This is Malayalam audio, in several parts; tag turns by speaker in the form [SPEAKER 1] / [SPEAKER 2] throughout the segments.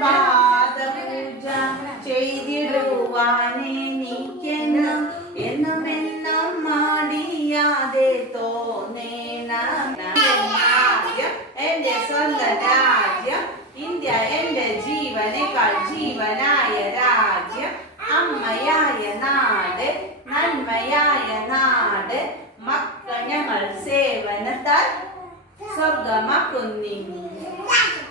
[SPEAKER 1] പാദപൂജ ചെയ്തിടുവാനെനിക്കെന്നും എന്നും എന്നും മാടിയാതെ തോന്നേണം എന്റെ സ്വന്തം രാജ്യം ഇന്ത്യ എന്റെ ജീവനേക്കാൾ ജീവനായ രാജ്യം അമ്മയായ നാട് നന്മയായ നാട് മക്കൾ സേവനത്താൽ സ്വർഗമാക്കുന്നില്ല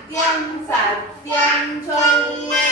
[SPEAKER 1] 两站两中。